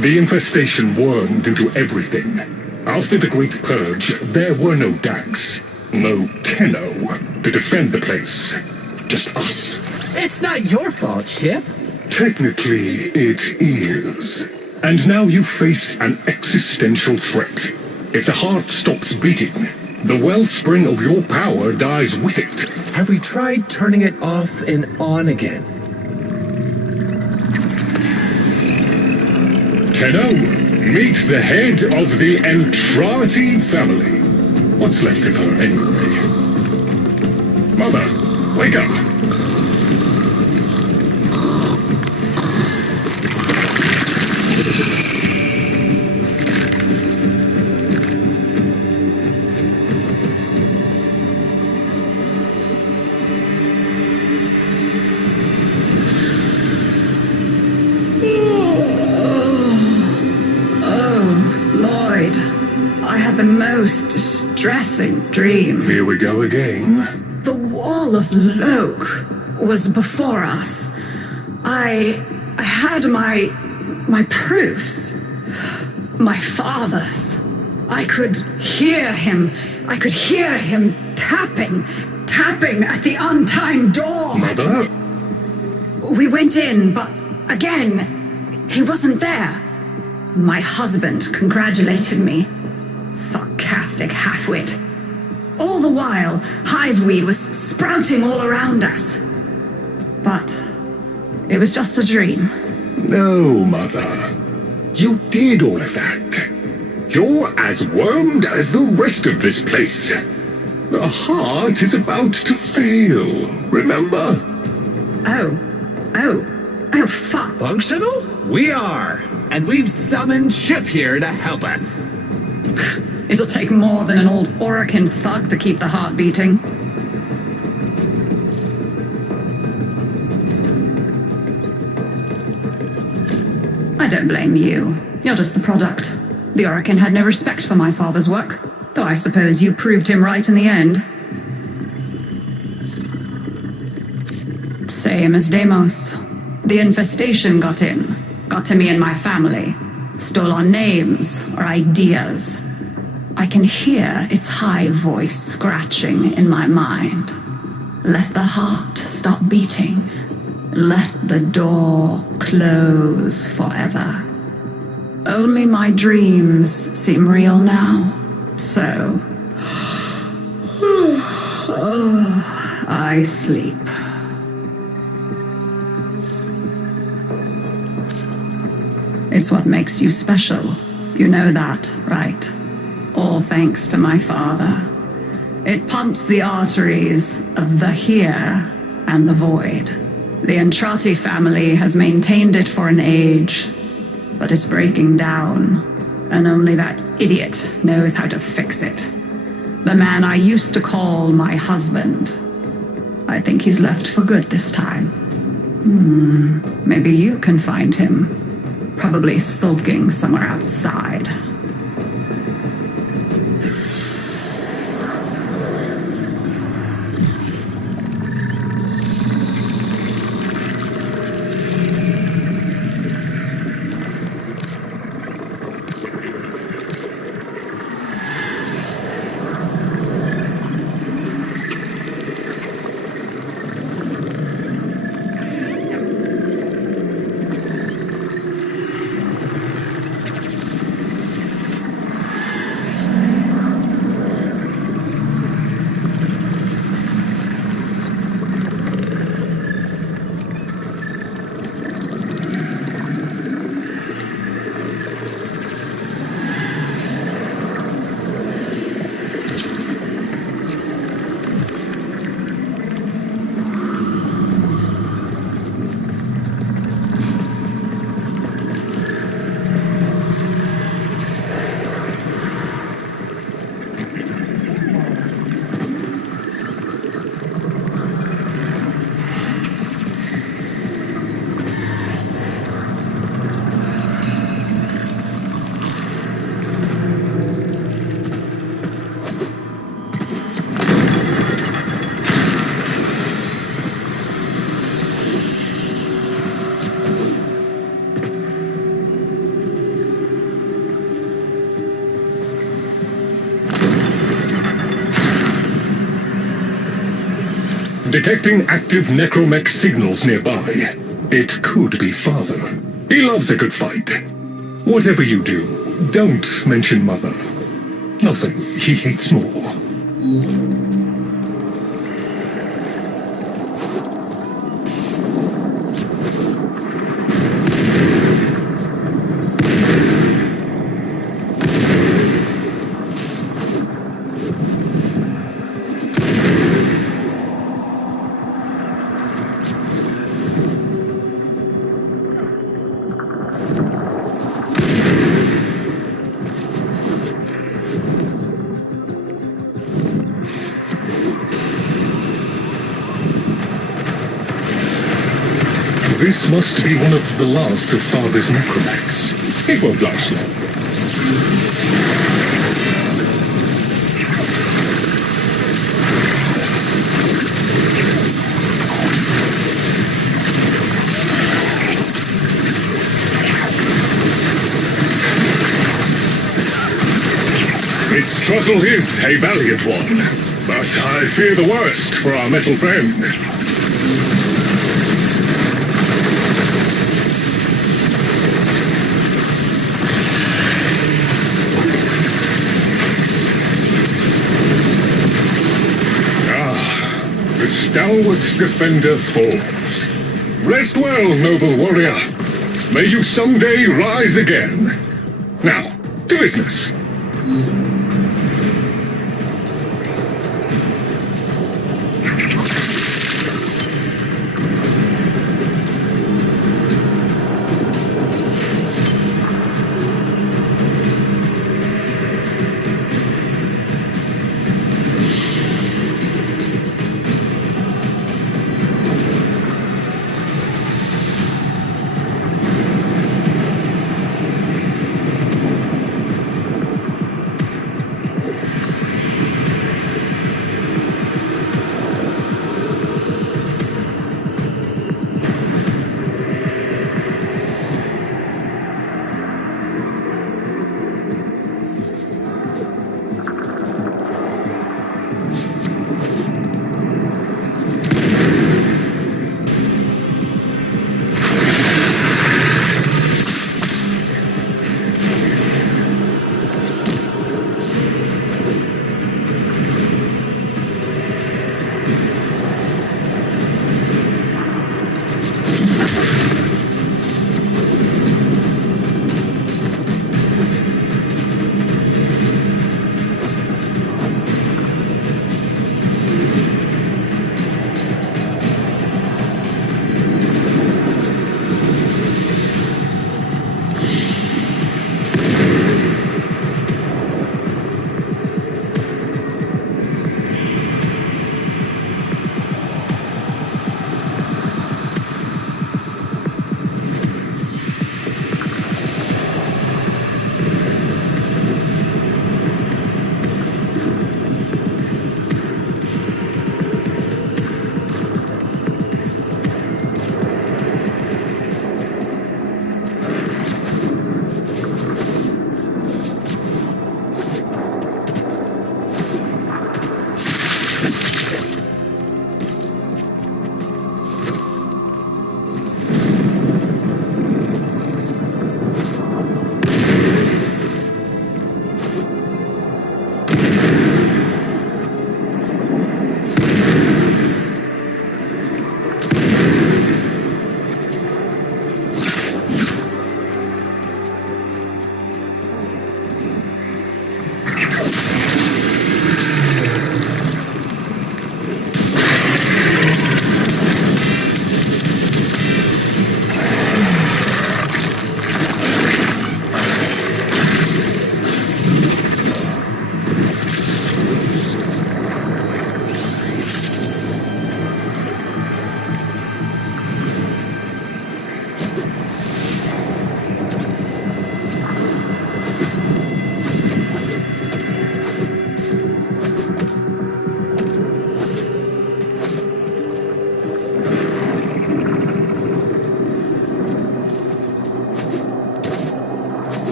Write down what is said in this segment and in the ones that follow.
The infestation wormed into everything. After the Great Purge, there were no Dax, no Tenno to defend the place. Just us. It's not your fault, Chip. Technically, it is. And now you face an existential threat. If the heart stops beating, the wellspring of your power dies with it. Have we tried turning it off and on again? Tenno, meet the head of the Entrati family. What's left of her, anyway? Mother, wake up! The most distressing dream. Here we go again. The wall of Loke was before us. I had my proofs. My father's. I could hear him. I could hear him tapping at the untimed door. Mother? We went in, but again, he wasn't there. My husband congratulated me. Sarcastic halfwit. All the while, hiveweed was sprouting all around us. But it was just a dream. No, Mother. You did all of that. You're as wormed as the rest of this place. The heart is about to fail, remember? Oh, fuck. Functional? We are. And we've summoned Chip here to help us. It'll take more than an old Orokin thug to keep the heart beating. I don't blame you. You're just the product. The Orokin had no respect for my father's work, though I suppose you proved him right in the end. Same as Deimos. The infestation got in. Got to me and my family. Stole our names, our ideas. I can hear its high voice scratching in my mind. Let the heart stop beating. Let the door close forever. Only my dreams seem real now. So, I sleep. It's what makes you special. You know that, right? All thanks to my father. It pumps the arteries of the here and the void. The Entrati family has maintained it for an age, but it's breaking down, and only that idiot knows how to fix it. The man I used to call my husband. I think he's left for good this time. Maybe you can find him. Probably sulking somewhere outside. Detecting active necromech signals nearby. It could be Father. He loves a good fight. Whatever you do, don't mention Mother. Nothing he hates more. This must be one of the last of Father's necromechs. It won't last long. Its struggle is a valiant one, but I fear the worst for our metal friend. The stalwart defender falls. Rest well, noble warrior. May you someday rise again. Now, to business.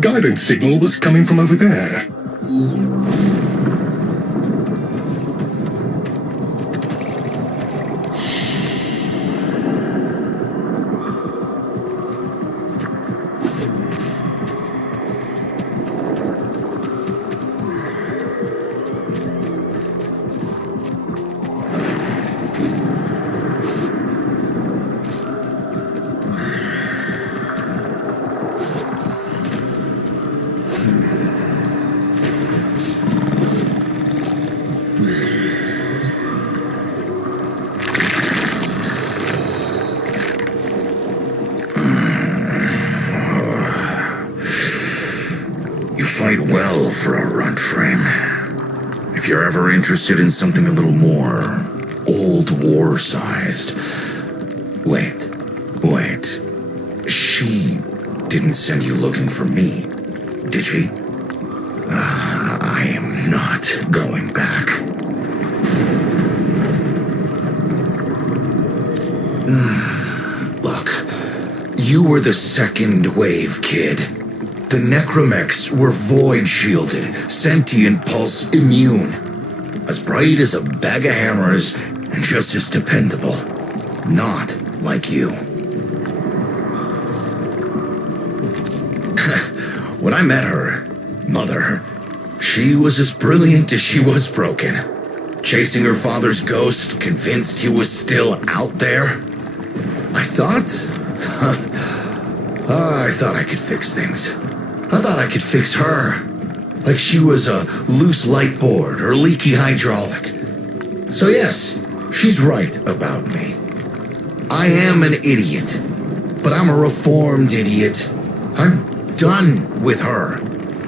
Guidance signal was coming from over there. Fight well for a runt frame. If you're ever interested in something a little more old war-sized. Wait. She didn't send you looking for me, did she? I am not going back. Look, you were the second wave, kid. The necromechs were void-shielded, sentient pulse immune. As bright as a bag of hammers, and just as dependable. Not like you. When I met her, Mother, she was as brilliant as she was broken. Chasing her father's ghost, convinced he was still out there. I thought I could fix things. I thought I could fix her. Like she was a loose light board or leaky hydraulic. So yes, she's right about me. I am an idiot. But I'm a reformed idiot. I'm done with her.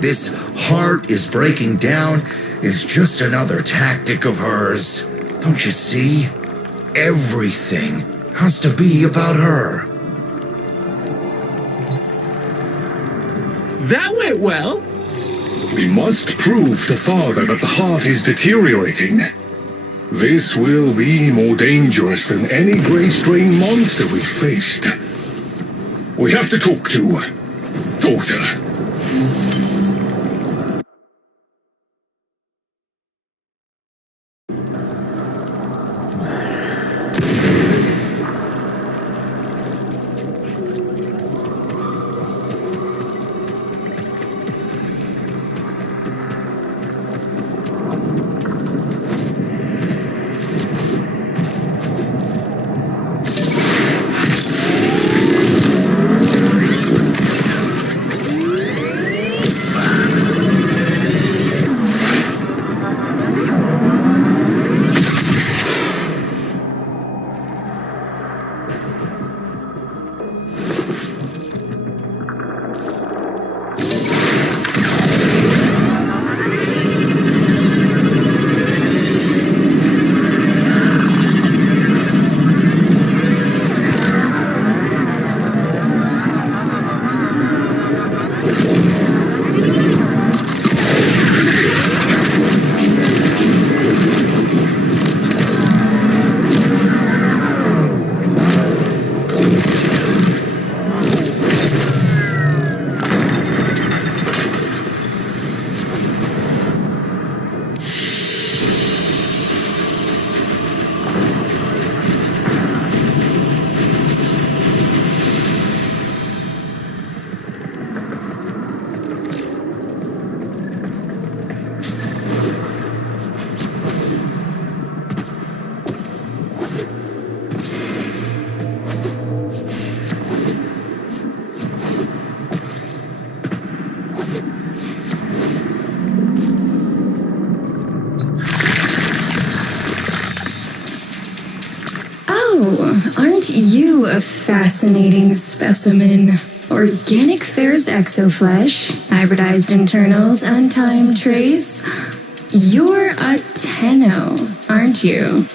This heart is breaking down is just another tactic of hers. Don't you see? Everything has to be about her. That went well. We must prove to Father that the heart is deteriorating. This will be more dangerous than any grey strain monster we've faced. We have to talk to Daughter. Aren't you a fascinating specimen? Organic ferrous exoflesh, hybridized internals, and time trace. You're a Tenno, aren't you?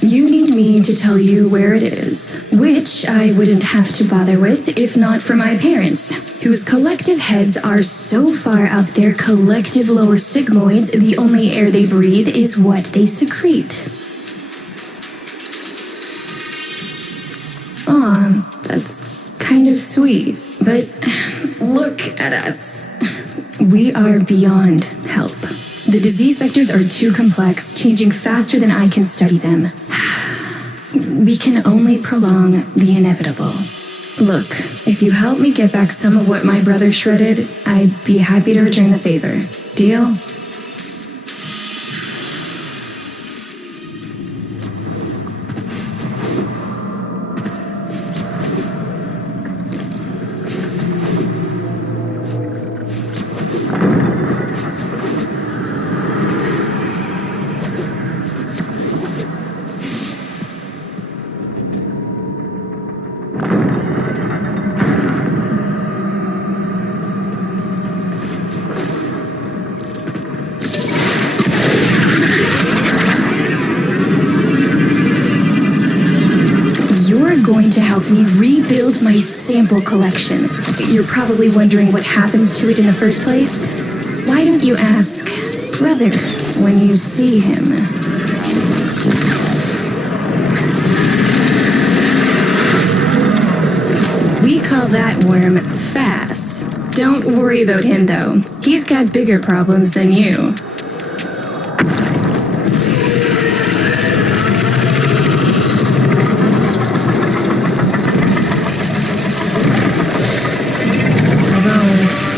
You need me to tell you where it is, which I wouldn't have to bother with if not for my parents, whose collective heads are so far up their collective lower sigmoids the only air they breathe is what they secrete. Aw, that's kind of sweet. But look at us. We are beyond help. The disease vectors are too complex, changing faster than I can study them. We can only prolong the inevitable. Look, if you help me get back some of what my brother shredded, I'd be happy to return the favor. Deal? Going to help me rebuild my sample collection. You're probably wondering what happens to it in the first place. Why don't you ask brother when you see him? We call that worm Fass. Don't worry about him though. He's got bigger problems than you.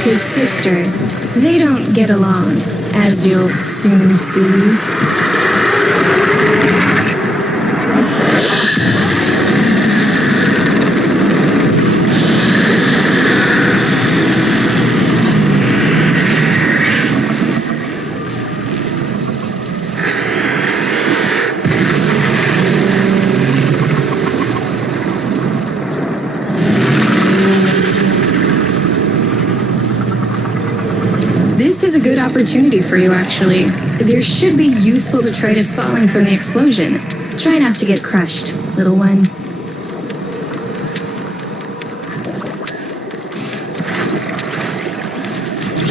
His sister, they don't get along, as you'll soon see. This is a good opportunity for you, actually. There should be useful detritus falling from the explosion. Try not to get crushed, little one.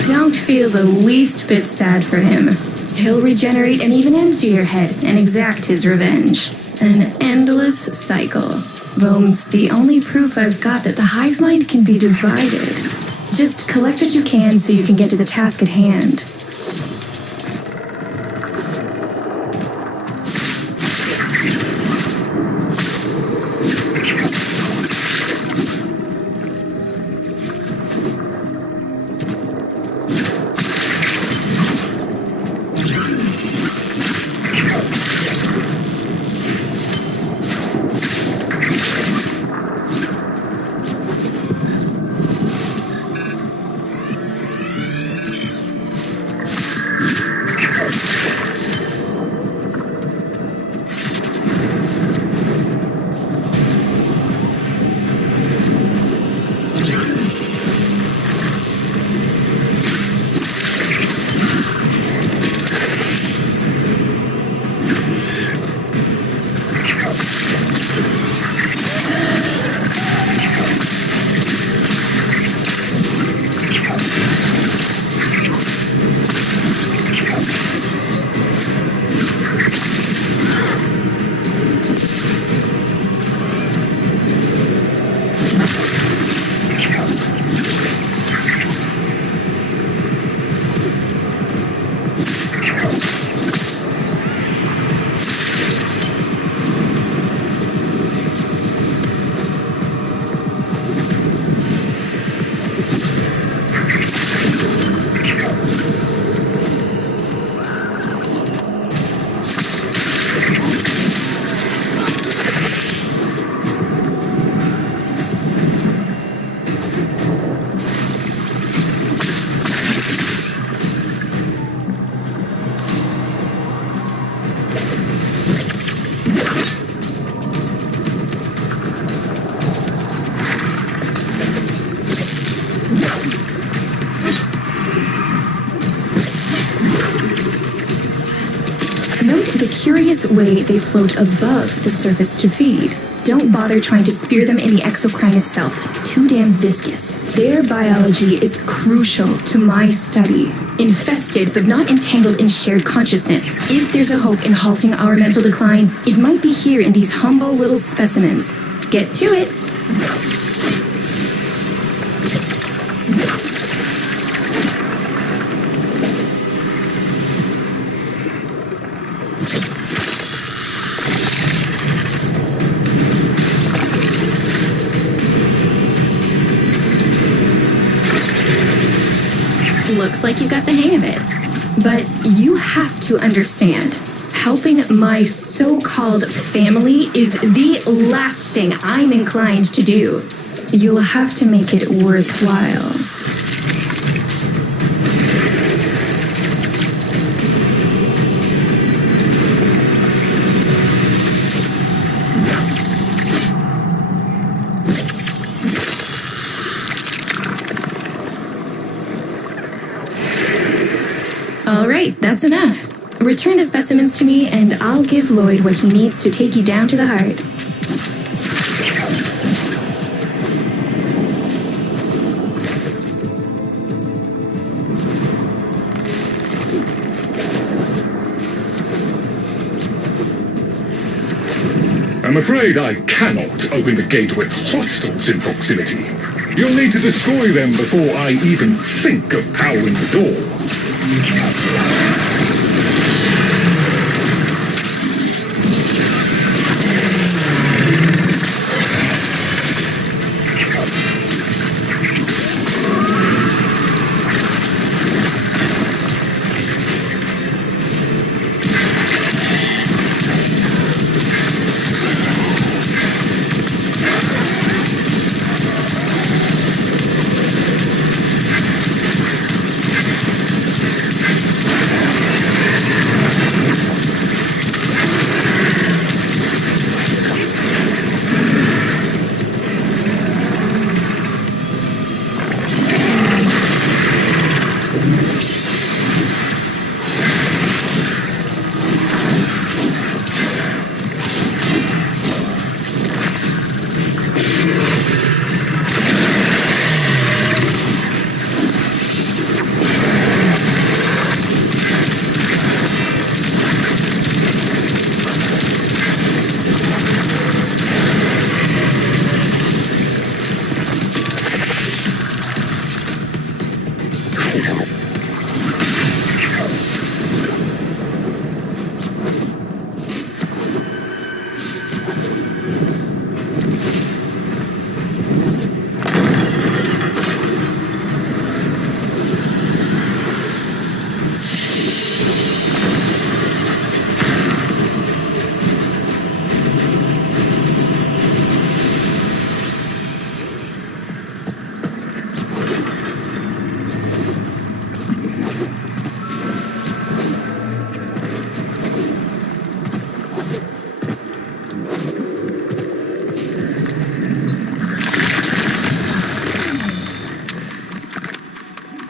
Don't feel the least bit sad for him. He'll regenerate and even empty your head and exact his revenge. An endless cycle. Though it's the only proof I've got that the hive mind can be divided. Just collect what you can so you can get to the task at hand. Curious way they float above the surface to feed. Don't bother trying to spear them in the exocrine itself. Too damn viscous. Their biology is crucial to my study. Infested but not entangled in shared consciousness. If there's a hope in halting our mental decline, it might be here in these humble little specimens. get to it. Looks like you got the hang of it. But you have to understand, helping my so-called family is the last thing I'm inclined to do. You'll have to make it worthwhile. All right, that's enough. Return the specimens to me, and I'll give Lloyd what he needs to take you down to the heart. I'm afraid I cannot open the gate with hostiles in proximity. You'll need to destroy them before I even think of powering the door.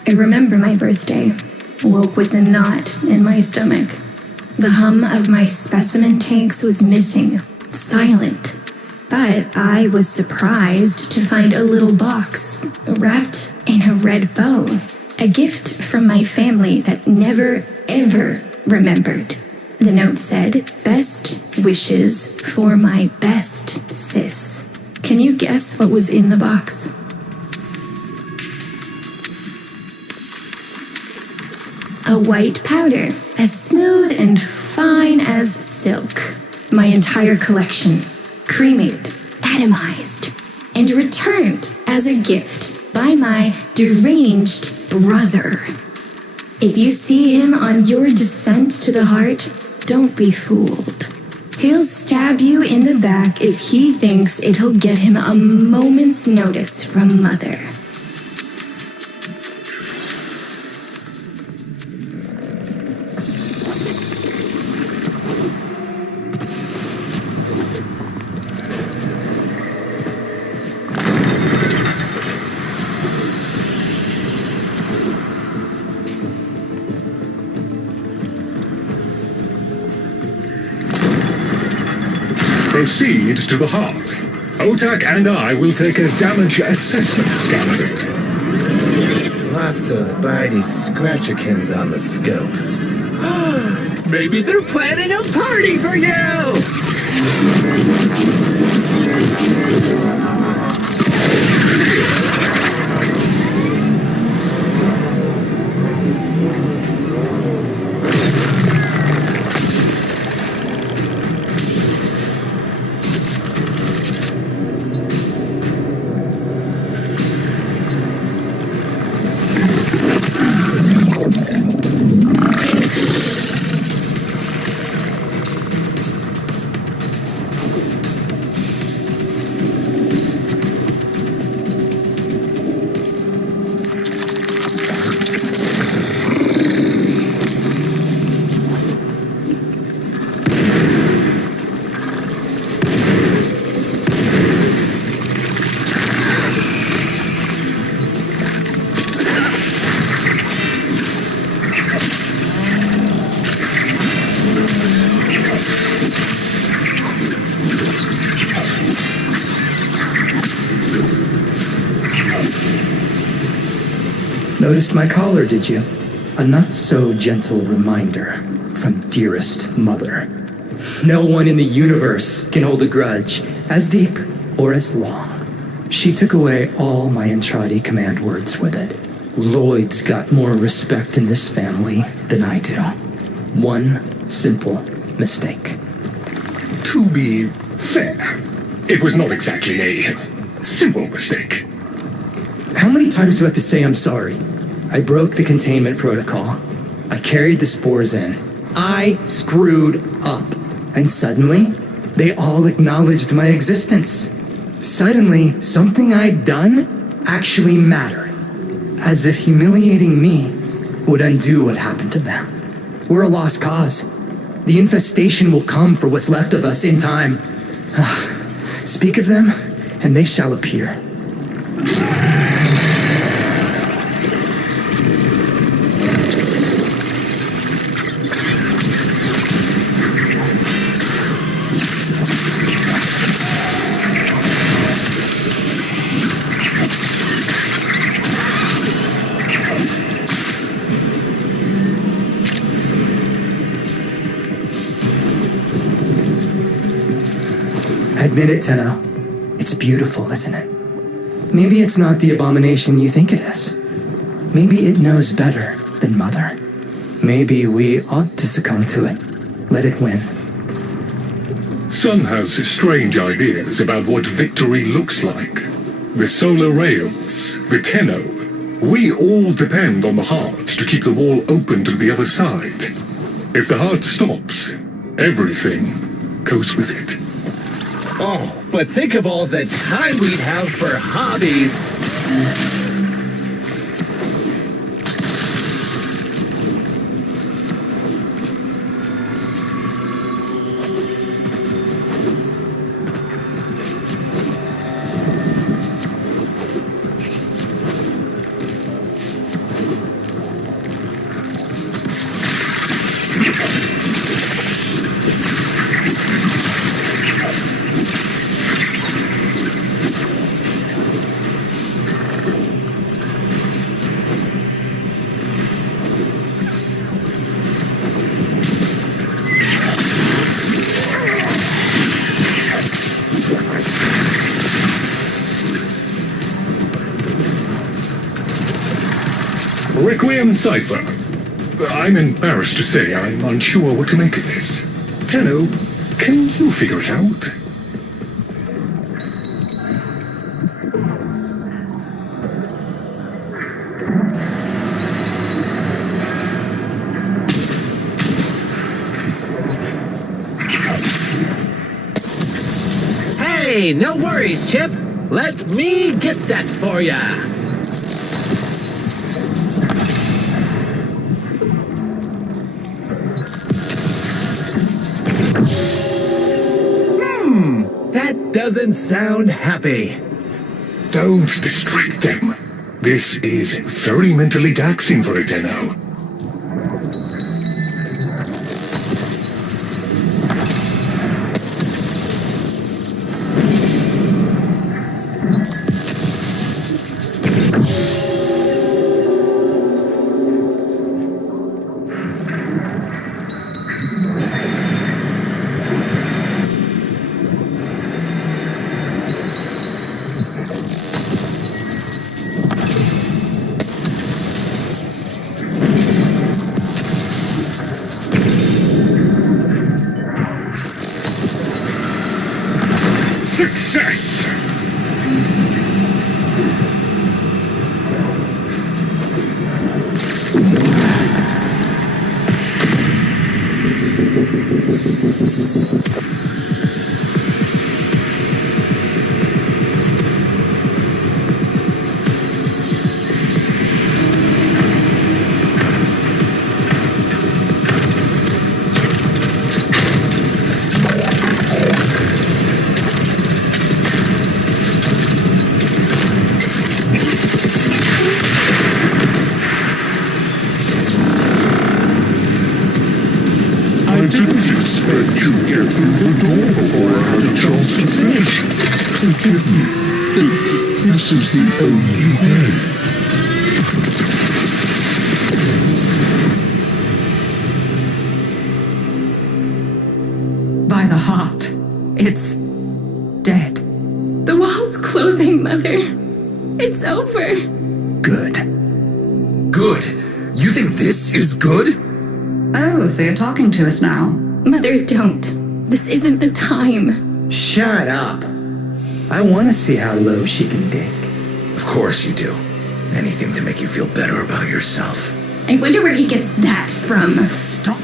I remember my birthday, woke with a knot in my stomach. The hum of my specimen tanks was missing, silent. But I was surprised to find a little box wrapped in a red bow. A gift from my family that never, ever remembered. The note said, "Best wishes for my best sis." Can you guess what was in the box? A white powder, as smooth and fine as silk. My entire collection, cremated, atomized, and returned as a gift by my deranged brother. If you see him on your descent to the heart, don't be fooled. He'll stab you in the back if he thinks it'll get him a moment's notice from Mother. Proceed to the heart. Otak and I will take a damage assessment scan of it. Lots of bitey scratchikins on the scope. Maybe they're planning a party for you! Noticed my collar, did you? A not-so-gentle reminder from dearest mother. No one in the universe can hold a grudge as deep or as long. She took away all my Entradi command words with it. Lloyd's got more respect in this family than I do. One simple mistake. To be fair, it was not exactly a simple mistake. How many times do I have to say I'm sorry? I broke the containment protocol. I carried the spores in. I screwed up. And suddenly, they all acknowledged my existence. Suddenly, something I'd done actually mattered. As if humiliating me would undo what happened to them. We're a lost cause. The infestation will come for what's left of us in time. Speak of them, and they shall appear. Admit it, Tenno. It's beautiful, isn't it? Maybe it's not the abomination you think it is. Maybe it knows better than Mother. Maybe we ought to succumb to it. Let it win. Sun has strange ideas about what victory looks like. The solar rails, the Tenno. We all depend on the heart to keep the wall open to the other side. If the heart stops, everything goes with it. Oh, but think of all the time we'd have for hobbies. Requiem Cipher. I'm embarrassed to say I'm unsure what to make of this. Tenno, can you figure it out? Hey, no worries, Chip. Let me get that for ya. That doesn't sound happy. Don't distract them. This is very mentally taxing for a Tenno. you through the door before I had a chance to finish. Forgive me. This is the only way. By the heart, it's dead. The wall's closing, Mother. It's over. Good. Good? You think this is good? Oh, so you're talking to us now? Mother, don't. This isn't the time. Shut up. I want to see how low she can dig. Of course you do. Anything to make you feel better about yourself. I wonder where he gets that from. Stop.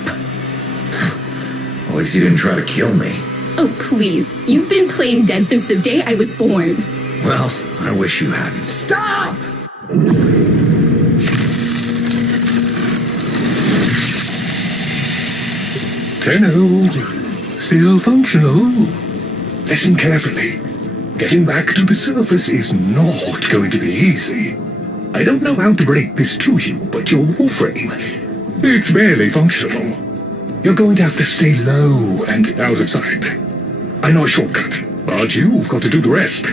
At least you didn't try to kill me. Oh, please. You've been playing dead since the day I was born. Well, I wish you hadn't. Stop! Tenno, still functional. Listen carefully. Getting back to the surface is not going to be easy. I don't know how to break this to you, but your Warframe, it's barely functional. You're going to have to stay low and out of sight. I know a shortcut, but you've got to do the rest.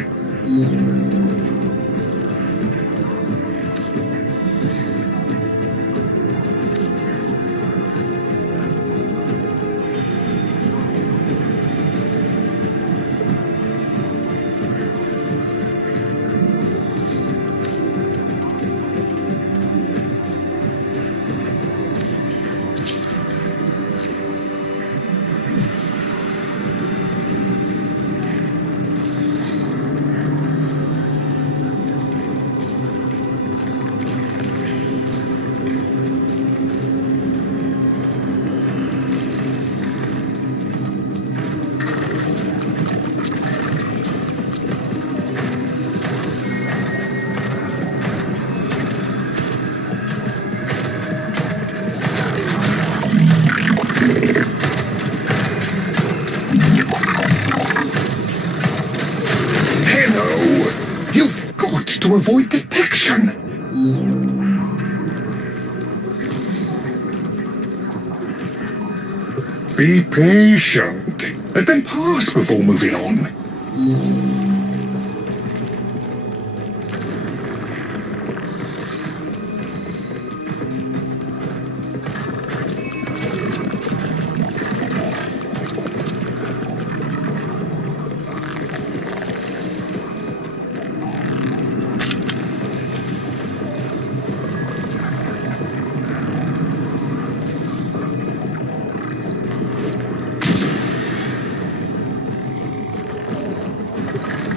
To avoid detection. Be patient. Let them pass before moving on.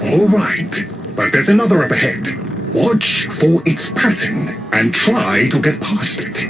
All right, but there's another up ahead. Watch for its pattern and try to get past it.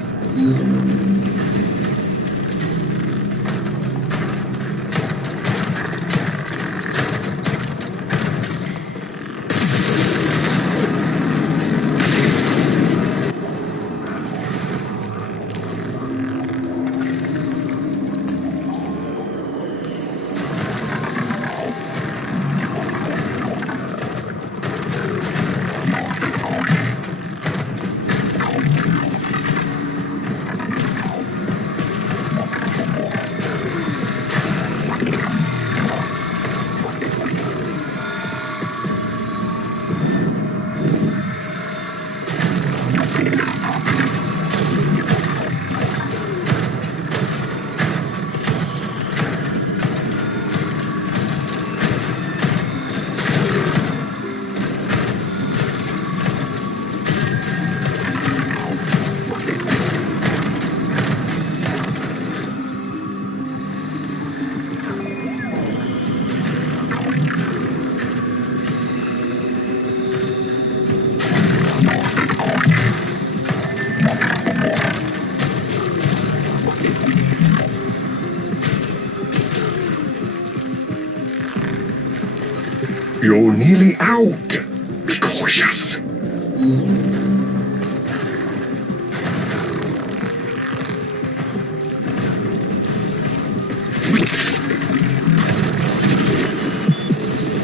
You're nearly out. Be cautious.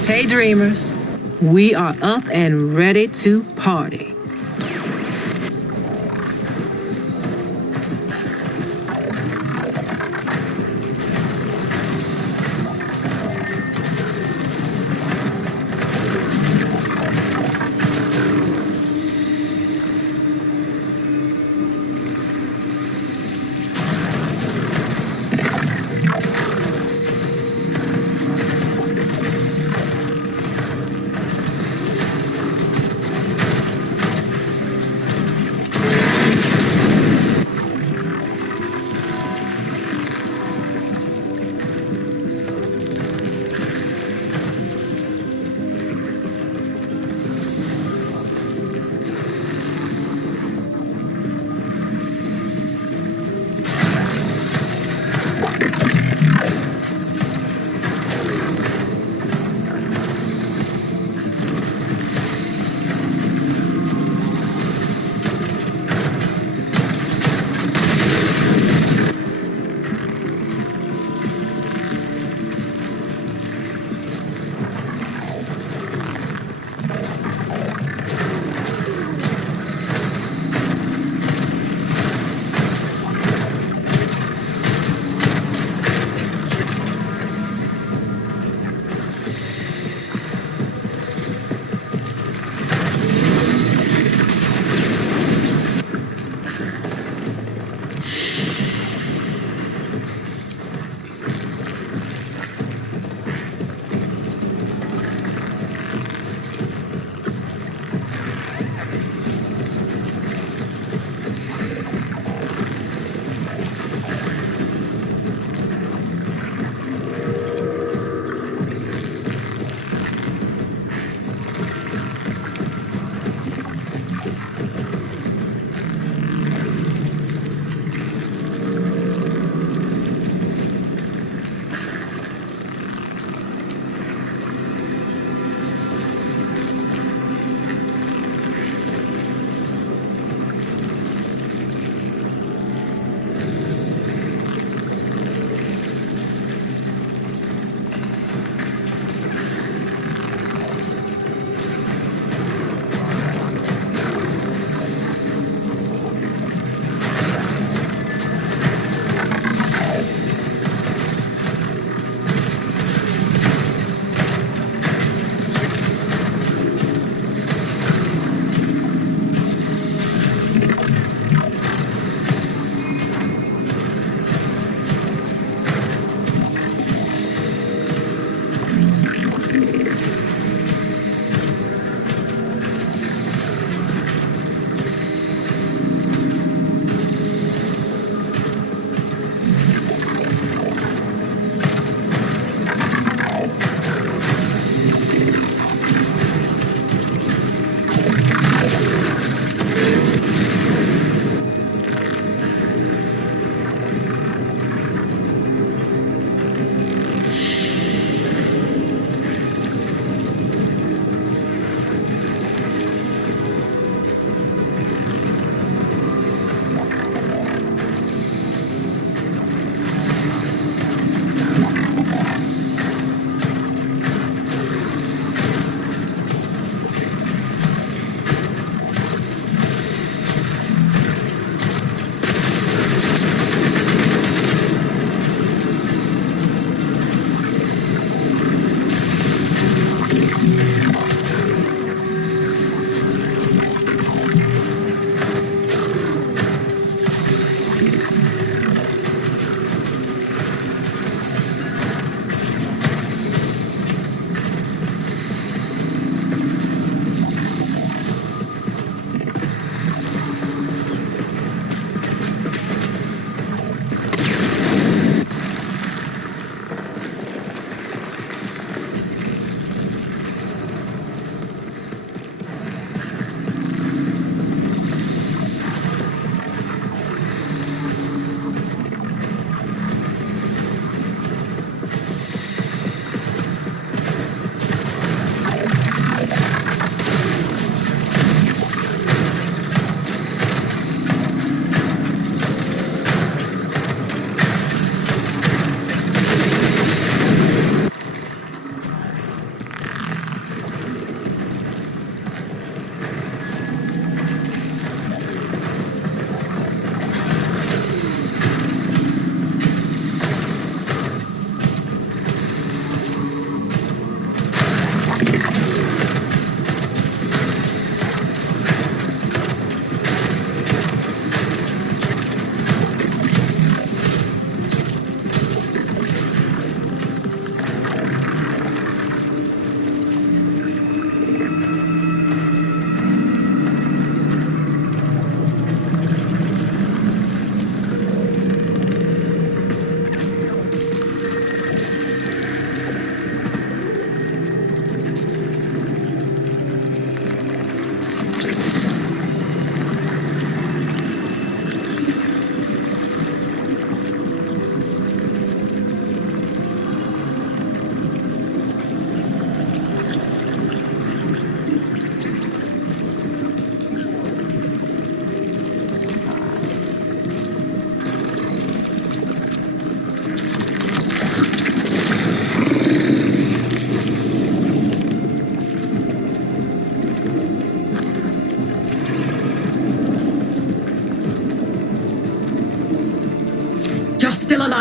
Hey dreamers, we are up and ready to party.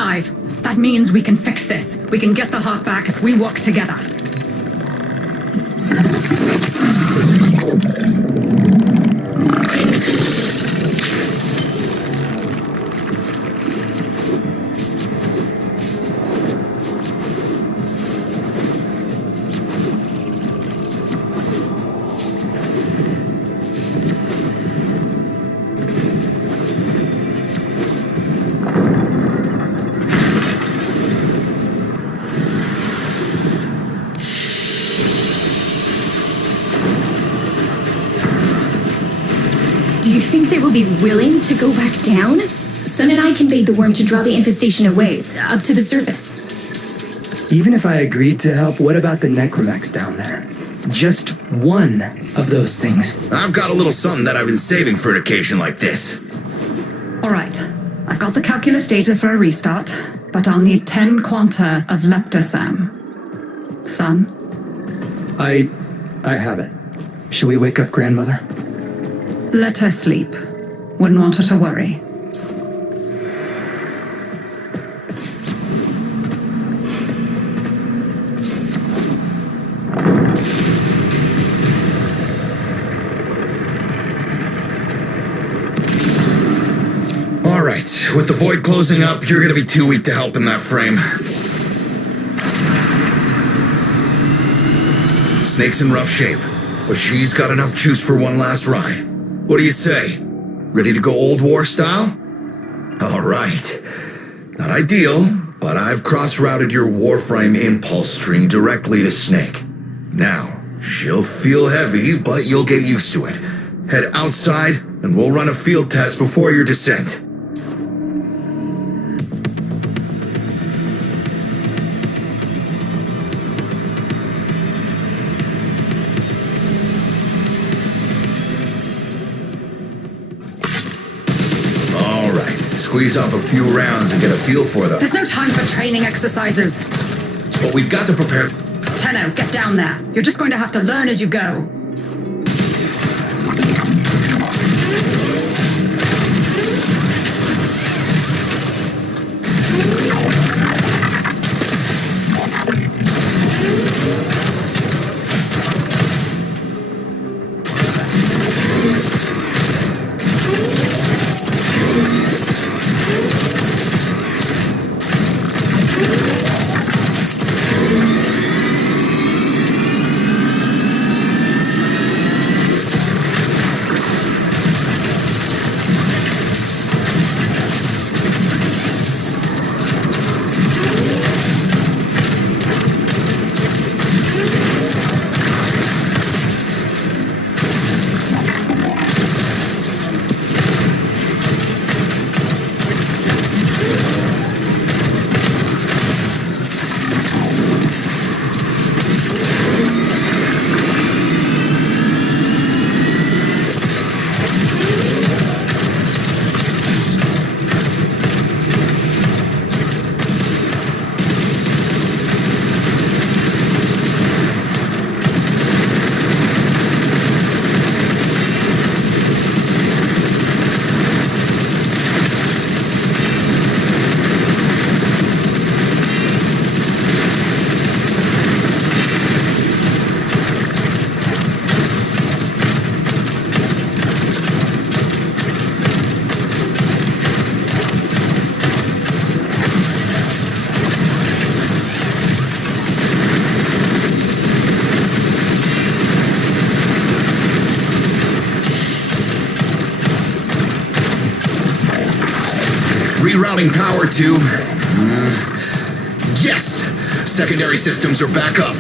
alive. That means we can fix this. We can get the heart back if we work together. Do you think they will be willing to go back down? Sun and I can bait the worm to draw the infestation away, up to the surface. Even if I agreed to help, what about the necromechs down there? Just one of those things. I've got a little something that I've been saving for an occasion like this. All right. I've got the calculus data for a restart, but I'll need 10 quanta of leptosam. Son? I have it. Shall we wake up grandmother? Let her sleep. Wouldn't want her to worry. All right, with the void closing up, you're gonna be too weak to help in that frame. Snake's in rough shape, but she's got enough juice for one last ride. What do you say? Ready to go old war style? All right. Not ideal, but I've cross-routed your Warframe impulse stream directly to Snake. Now, she'll feel heavy, but you'll get used to it. Head outside, and we'll run a field test before your descent. Squeeze off a few rounds and get a feel for them. There's no time for training exercises. But we've got to prepare. Tenno, get down there. You're just going to have to learn as you go. Rerouting power to... yes! Secondary systems are back up.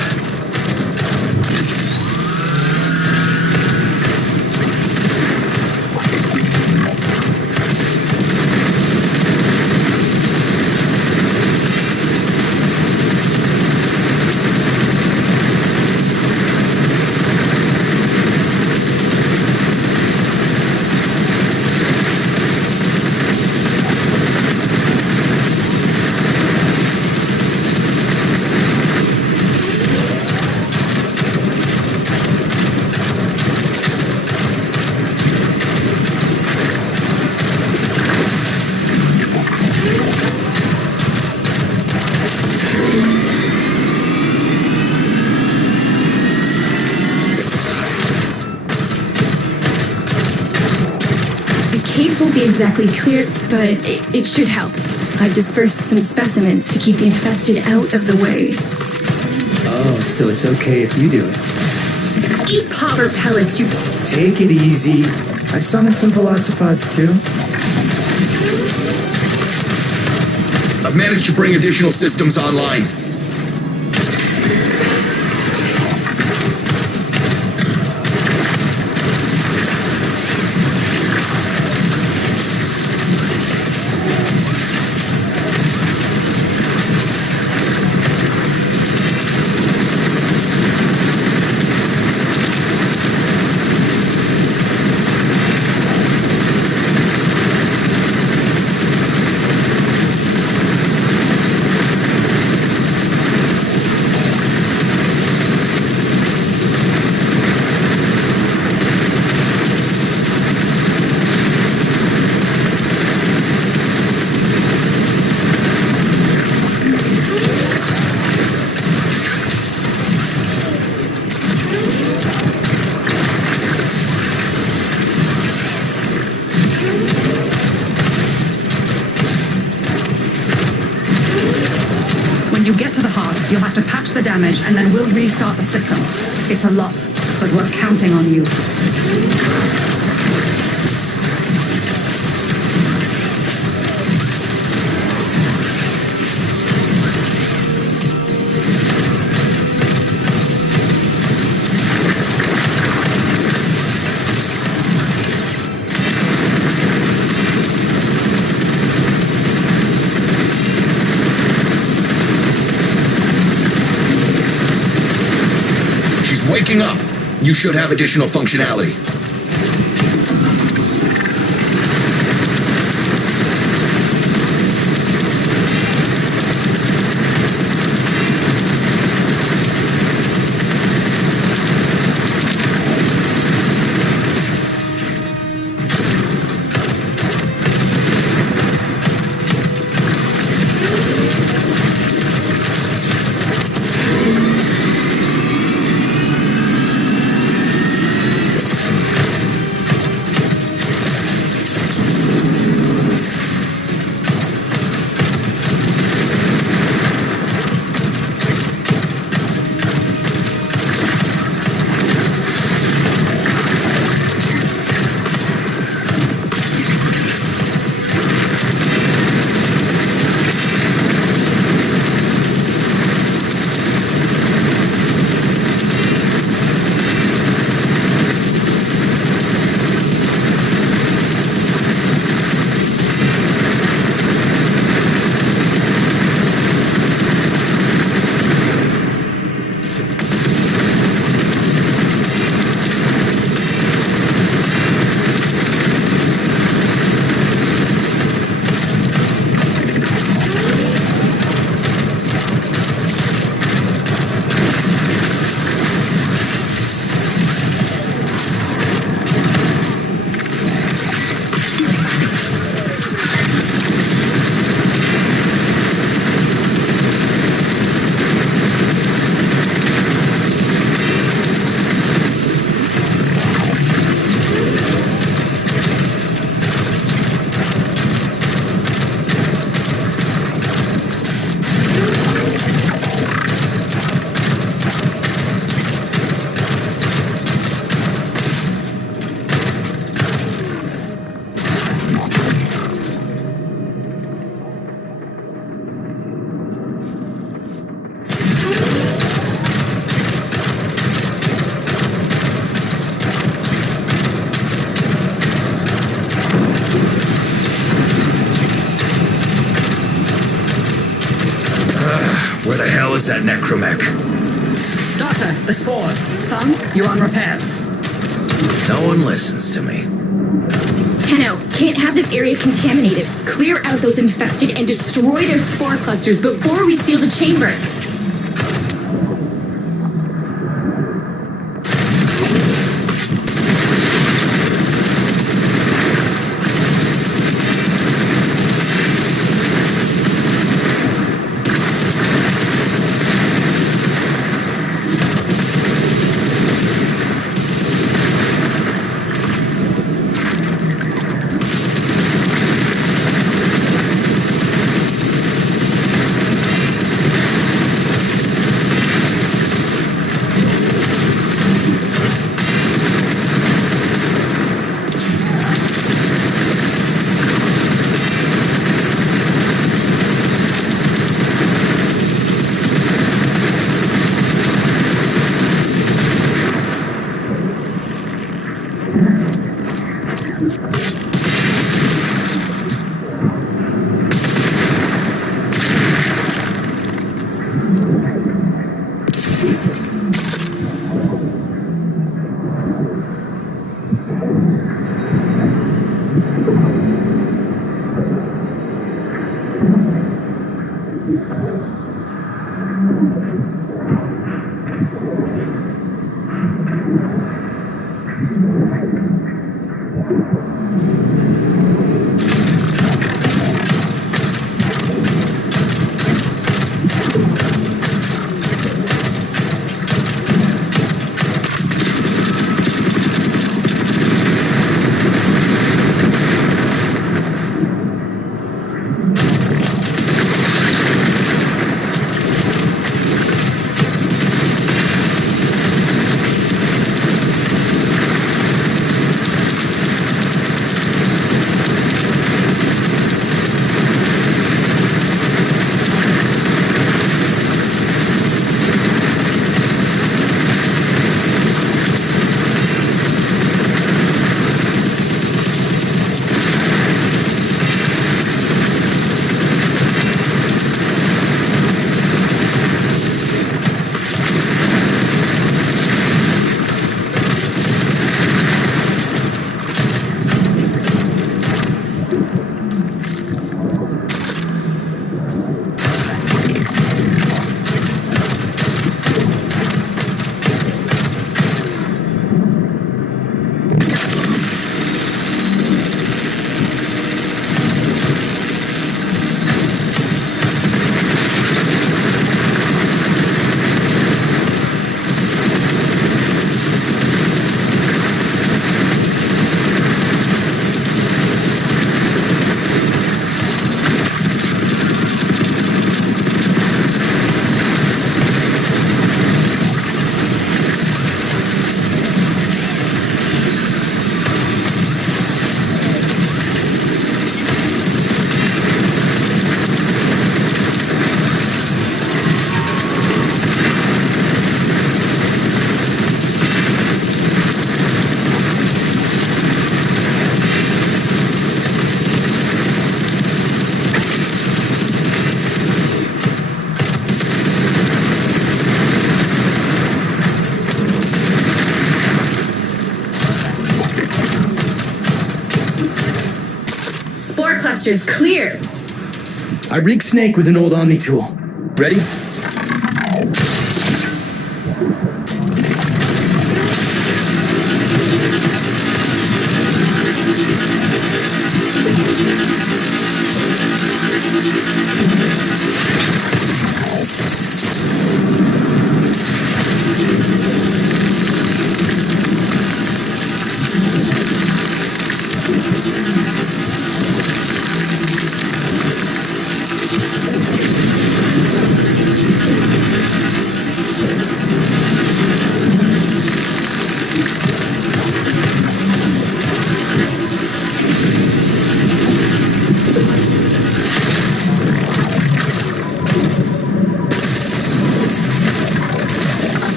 caves won't be exactly clear, but it should help. I've dispersed some specimens to keep the infested out of the way. Oh, so it's okay if you do it. Eat popper pellets, you... Take it easy. I've summoned some velocipods too. I've managed to bring additional systems online. When you get to the heart, you'll have to patch the damage and then we'll restart the system. It's a lot, but we're counting on you. Waking up. You should have additional functionality. Where the hell is that necromech? Doctor, the spores. Son, you're on repairs. No one listens to me. Tenno, can't have this area contaminated. Clear out those infected and destroy their spore clusters before we seal the chamber. Clusters clear. I rigged Snake with an old Omni tool. Ready?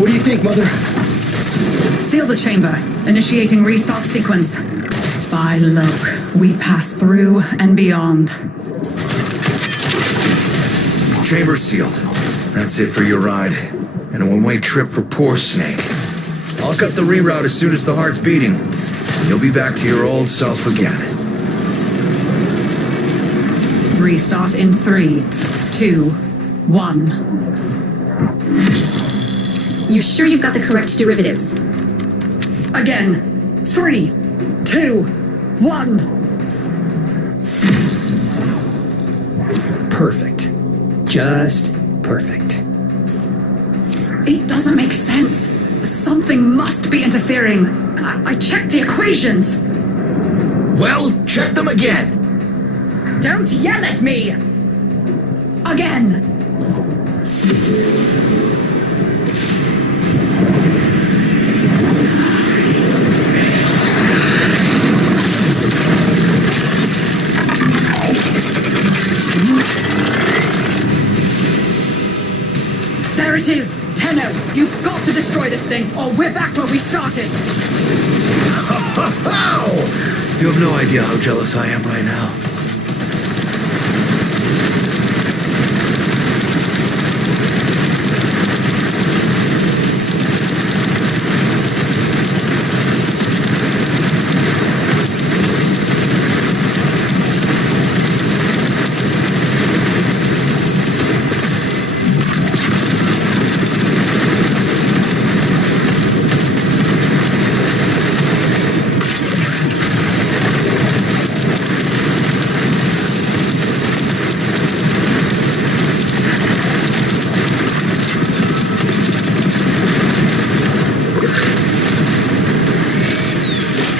What do you think, Mother? Seal the chamber. Initiating restart sequence. By Loke, we pass through and beyond. Chamber sealed. That's it for your ride. And and a one-way trip for poor Snake. I'll cut the reroute as soon as the heart's beating, and you'll be back to your old self again. Restart in 3, 2, 1. You sure you've got the correct derivatives? Again. 3, 2, 1. Perfect. Just perfect. It doesn't make sense. Something must be interfering. I checked the equations. Well, check them again. Don't yell at me! Again! There it is! Tenno, you've got to destroy this thing, or we're back where we started! You have no idea how jealous I am right now.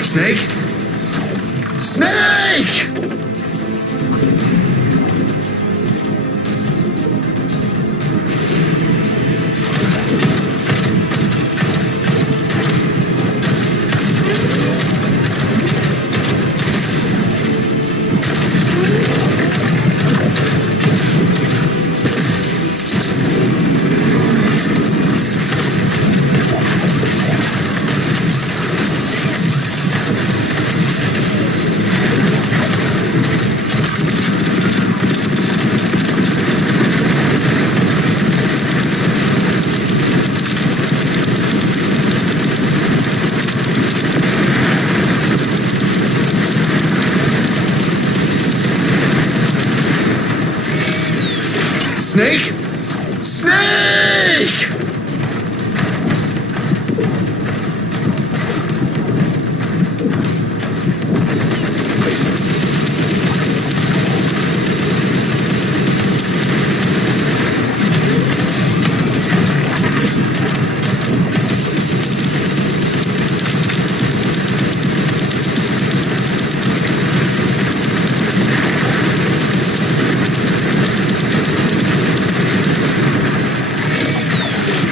Snake? Snake! Snake? Snake!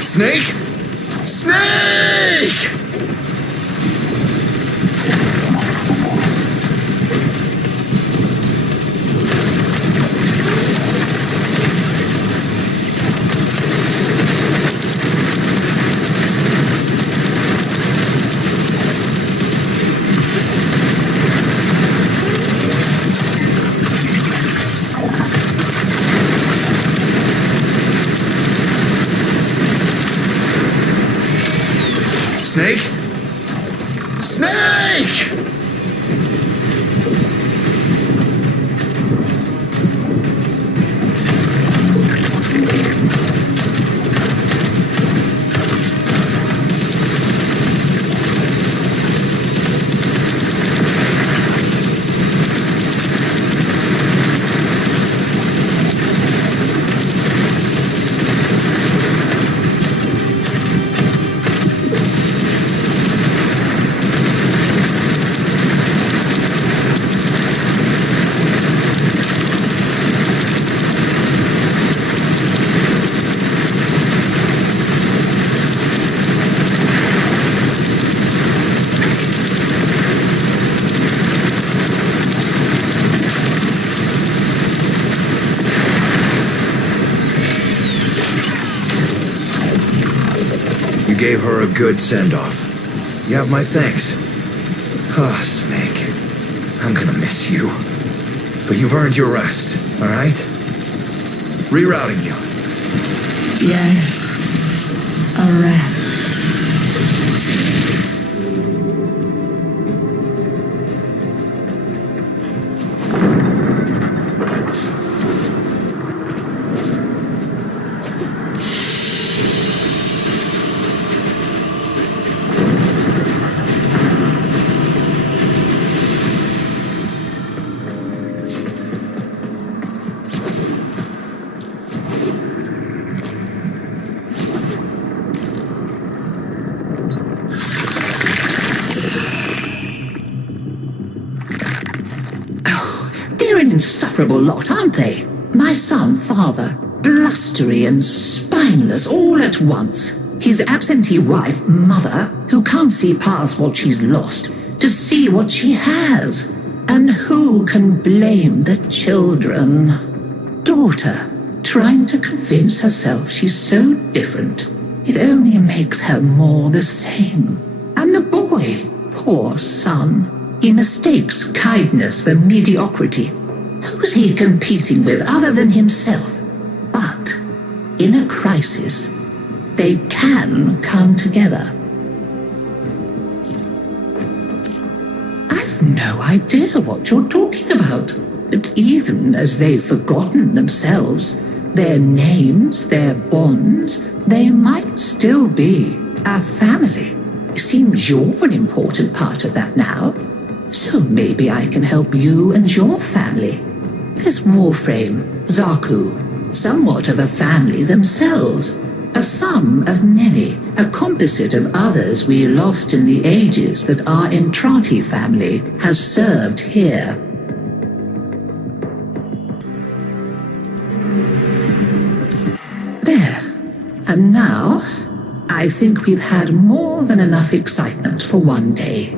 Snake? Snake! Snake? Snake! You gave her a good send-off. You have my thanks. Ah, Snake. I'm gonna miss you. But you've earned your rest, all right? Rerouting you. Yes. execrable lot, aren't they? My son, father, blustery and spineless all at once. His absentee wife, mother, who can't see past what she's lost to see what she has. And who can blame the children? Daughter, trying to convince herself she's so different. It only makes her more the same. And the boy, poor son, he mistakes kindness for mediocrity. Who's he competing with other than himself? But in a crisis, they can come together. I've no idea what you're talking about. But even as they've forgotten themselves, their names, their bonds, they might still be a family. It seems you're an important part of that now. So maybe I can help you and your family. This Warframe, Zaku, somewhat of a family themselves. A sum of many, a composite of others we lost in the ages that our Entrati family has served here. There. And now, I think we've had more than enough excitement for one day.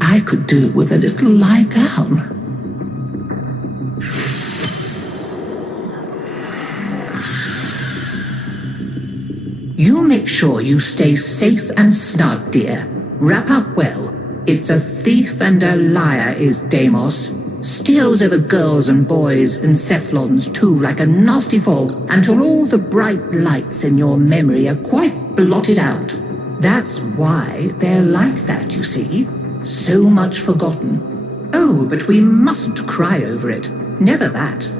I could do with a little lie down. You make sure you stay safe and snug, dear. Wrap up well. It's a thief and a liar is Deimos. Steals over girls and boys and cephalons too like a nasty fog until all the bright lights in your memory are quite blotted out. That's why they're like that, you see. So much forgotten. Oh, but we mustn't cry over it. Never that.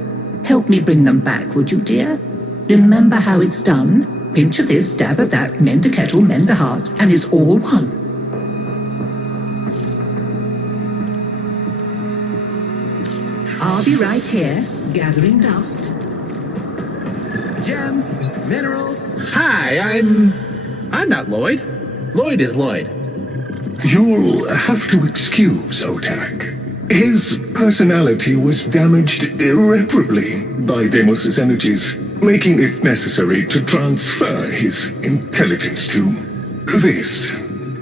Help me bring them back, would you, dear? Remember how it's done? Pinch of this, dab of that, mend a kettle, mend a heart, and it's all one. I'll be right here, gathering dust. Gems, minerals. Hi, I'm not Lloyd. Lloyd is Lloyd. You'll have to excuse Otak. His personality was damaged irreparably by Deimos' energies, making it necessary to transfer his intelligence to this,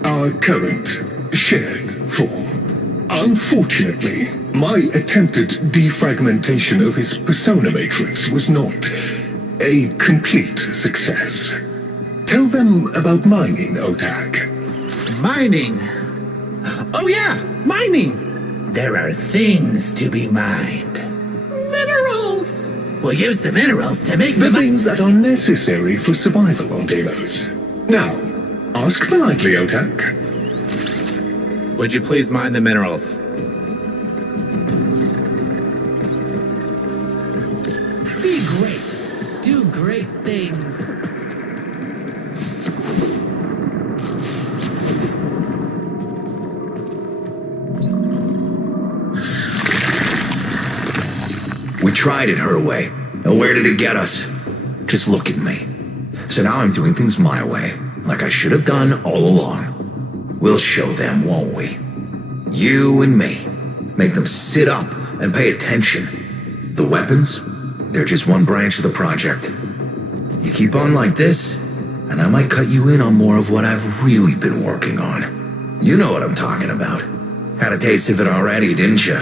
our current shared form. Unfortunately, my attempted defragmentation of his persona matrix was not a complete success. Tell them about mining, Otak. Mining. Oh yeah, mining. There are things to be mined. Minerals. We'll use the minerals to make the things that are necessary for survival on Deimos. Now, ask politely, Otak. Would you please mine the minerals? Be great. Do great things. We tried it her way, and where did it get us? Just look at me. So now I'm doing things my way, like I should have done all along. We'll show them, won't we? You and me. Make them sit up and pay attention. The weapons, they're just one branch of the project. You keep on like this, and I might cut you in on more of what I've really been working on. You know what I'm talking about. Had a taste of it already, didn't you?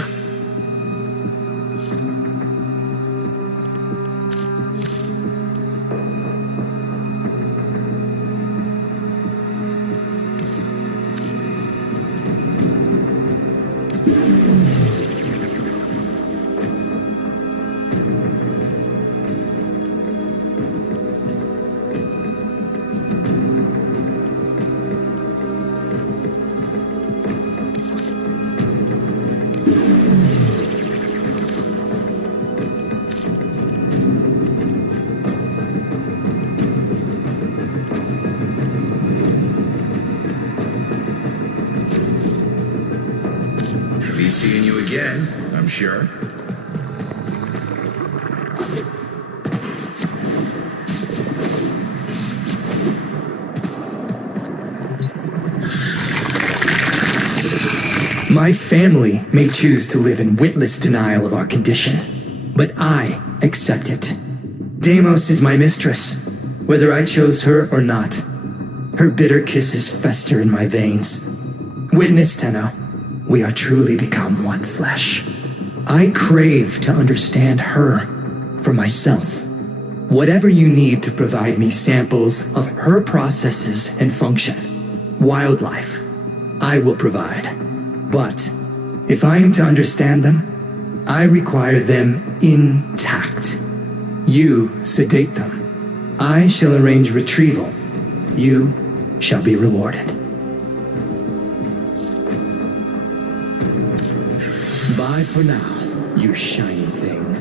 Be seeing you again, I'm sure. My family may choose to live in witless denial of our condition, but I accept it. Deimos is my mistress, whether I chose her or not. Her bitter kisses fester in my veins. Witness, Tenno, we are truly become one flesh. I crave to understand her for myself. Whatever you need to provide me samples of her processes and function, wildlife, I will provide. But if I am to understand them, I require them intact. You sedate them. I shall arrange retrieval. You shall be rewarded. Bye for now, you shiny thing.